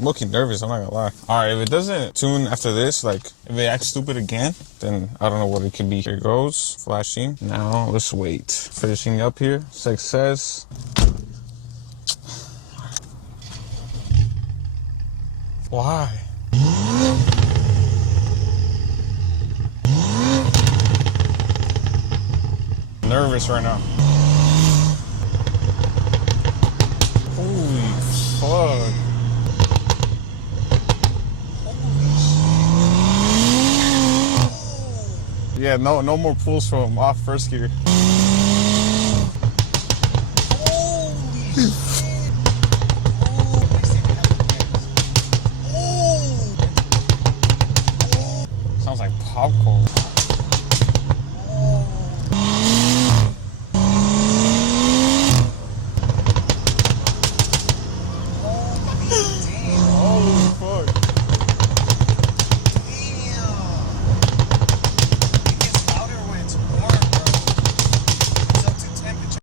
I'm looking nervous, I'm not gonna lie. Alright, if it doesn't tune after this, like, if it acts stupid again, then I don't know what it could be. Here it goes, flashing. Now, let's wait. Finishing up here, success. Why? Nervous right now. Holy fuck. Yeah, no more pulls from off first gear.